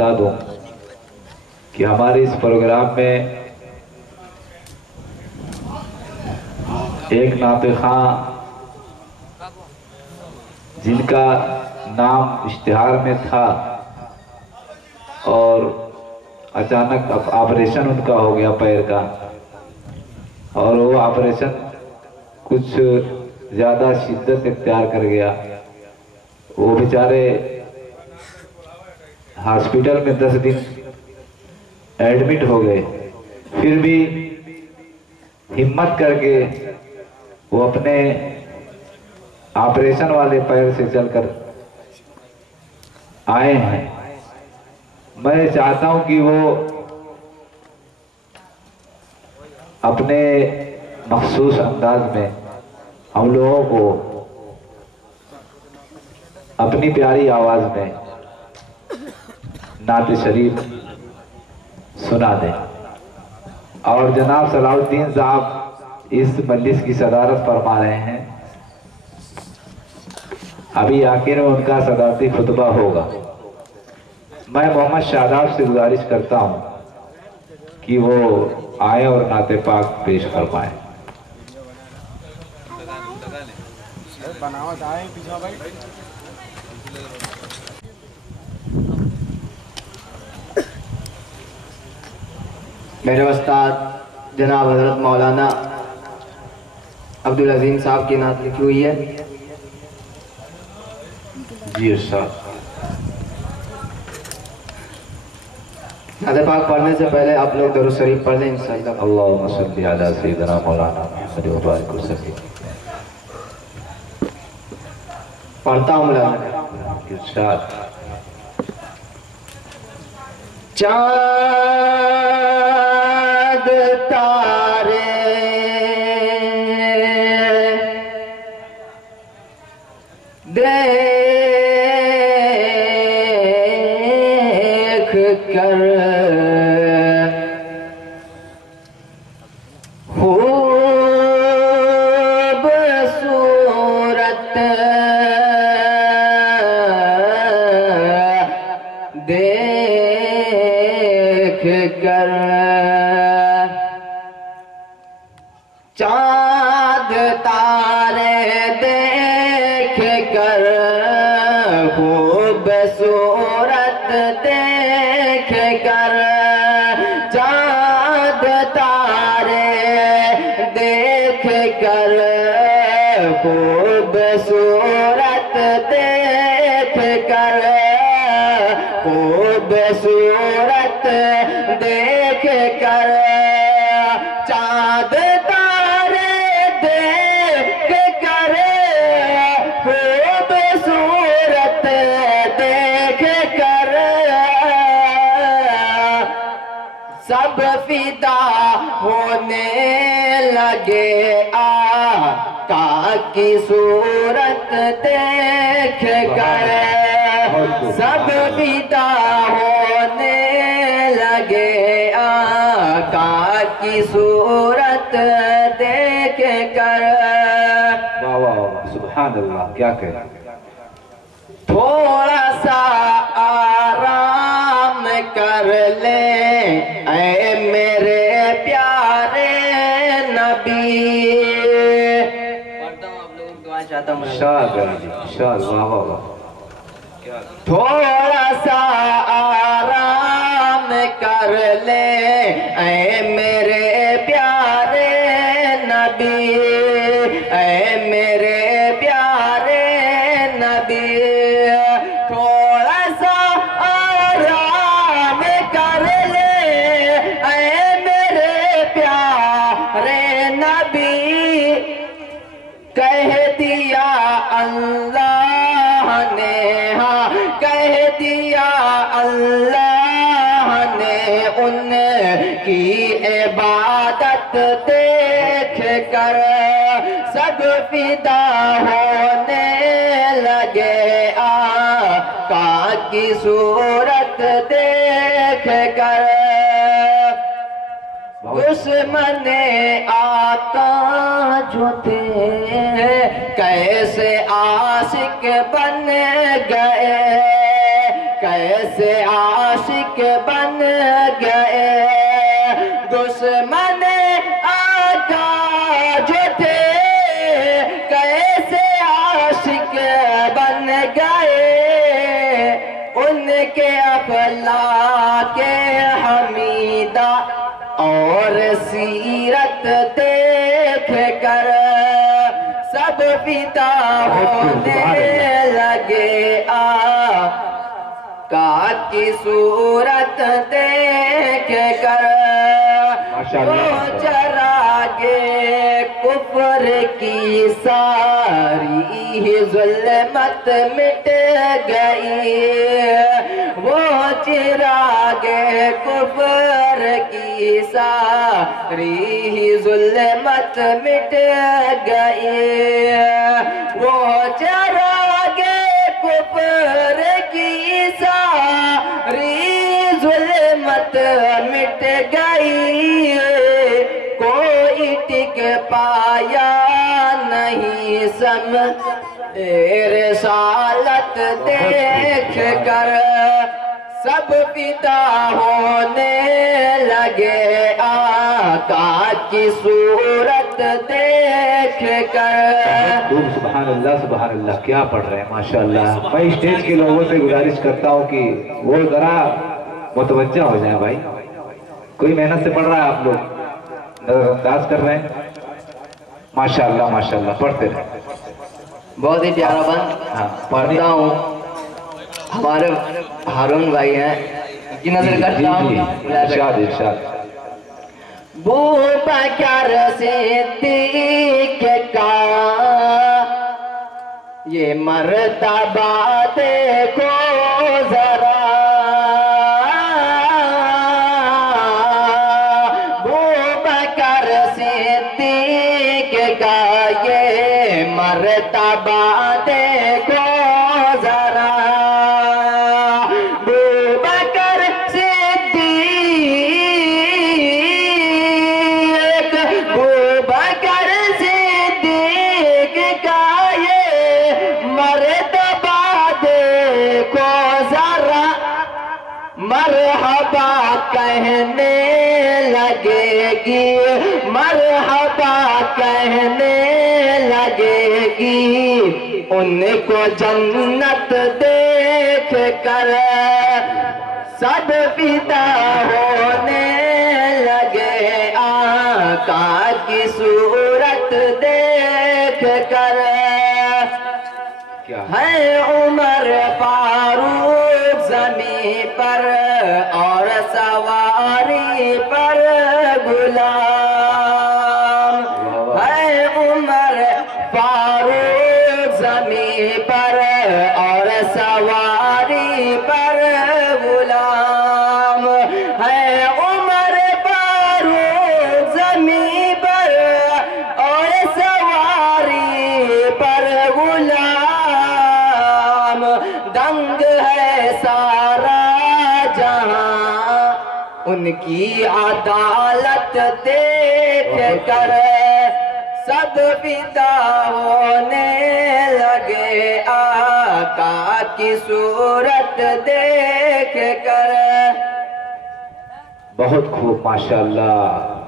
बता दूं कि हमारे इस प्रोग्राम में एक नातिक़ा जिनका नाम इश्तिहार में था और अचानक ऑपरेशन उनका हो गया पैर का, और वो ऑपरेशन कुछ ज़्यादा शिद्दत इख्तियार कर गया। वो बेचारे हॉस्पिटल में 10 दिन एडमिट हो गए, फिर भी हिम्मत करके वो अपने ऑपरेशन वाले पैर से चलकर आए हैं। मैं चाहता हूं कि वो अपने मखसूस अंदाज में हम लोगों को अपनी प्यारी आवाज में नात शरीफ सुना दें। और जनाब सलाउद्दीन साहब इस मजलिस की सदारत फरमा रहे हैं। अभी आखिर में उनका सदारती खुतबा होगा। मैं मोहम्मद शादाब से गुजारिश करता हूं कि वो आए और नाते पाक पेश फरमाएं। मेरे उस्ताद जनाब हजरत मौलाना अब्दुल अजीम साहब की नात लिखी हुई है। जी उस्ताद। नात पाक पढ़ने से पहले आप लोग दरूद शरीफ पढ़ लें इंशाअल्लाह। अल्लाहुम्मा सल्ली अला सय्यिदना मौलाना मुहम्मद व बारिक वसल्लम। पढ़ता हूँ मौलाना। इरशाद। चाँद तारे देख कर खूबसूरत देख कर चाँद तारे देख कर खूबसूरत देख कर चाँद तारे देख कर खूबसूरत देख कर खूबसूरत देख कर चाँद तारे देख कर खूबसूरत देख कर सब फिदा होने लगे आका की सूरत देख कर। सब फिदा होने लगे आका की सूरत देख कर। वाह वाह वाह, सुभान अल्लाह, क्या कह। थोड़ा सा आराम कर ले ऐ मेरे प्यारे नबी। पढ़ता हूँ, आप लोगों को दुआ चाहता हूँ। शाद वाह वाह वाह। थोड़ा सा आराम कर ले ऐ मेरे प्यारे नबी, ऐ मेरे प्यारे नबी। थोड़ा सा आराम कर ले ऐ मेरे प्यारे नबी। कह दिया अल्लाह ने, हाँ कह दिया अल्लाह ने उनकी इबादत देख कर सब फिदा होने लगे आका की सूरत देख कर। दुश्मने आका जो थे कैसे आशिक बन गए, कैसे कैसे आशिक बन गए दुश्मन आका जो थे, कैसे आशिक बन गए। उनके अखलाके हमीदा और सीरत देख कर सब पिता होने लगे। आका की सूरत देख कर वो चरागे कुफ्र की सारी जुल्मत मिट गई। वो चिरागे कुफ्र की सारी जुल्मत मिट गई। वो चिरागे कुफ्र की सारी जुल्मत मिट गई। कोई टिक पाया नहीं रिसालत देख कर सब पिता होने लगे। आका की सूरत देख कर। सुभान अल्लाह सुभान अल्लाह, क्या पढ़ रहे हैं माशाअल्लाह। मैं स्टेज के लोगों से गुजारिश करता हूँ कि वो जरा मुतवज्जा हो जाए भाई। कोई मेहनत से पढ़ रहा है, आप लोग नजरअंदाज कर रहे हैं। माशाअल्लाह माशाअल्लाह, पढ़ते रहे। बहुत ही प्यारा बंद पढ़ता हूँ। हमारे हारून भाई हैं, की नजर करता हूँ। इरशाद इरशाद। बूबकर सिद्दीक का ये मर्तबा देखो जरा। बूबकर सिद्दीक का ये मर्तबा देखो जरा। बूबकर सिद्दीक, बूबकर सिद्दीक का ये मर्तबा देखो जरा। मरहबा कहने लगेगी, मरहबा कहने लगेगी। उनको जन्नत देख कर सब पिता होने लगे। आका की सूरत देख कर है उमर फारूक ज़मीं पर और सवारी पर गुलाम। है उमर फारूक ज़मीं पर और सवारी पर गुलाम। है उमर फारूक ज़मीं पर और सवारी पर गुलाम। दंग है सारा जहां उनकी अदालत देख कर सब पिता होने लगे। आका की सूरत देख कर। बहुत खूब माशाअल्लाह।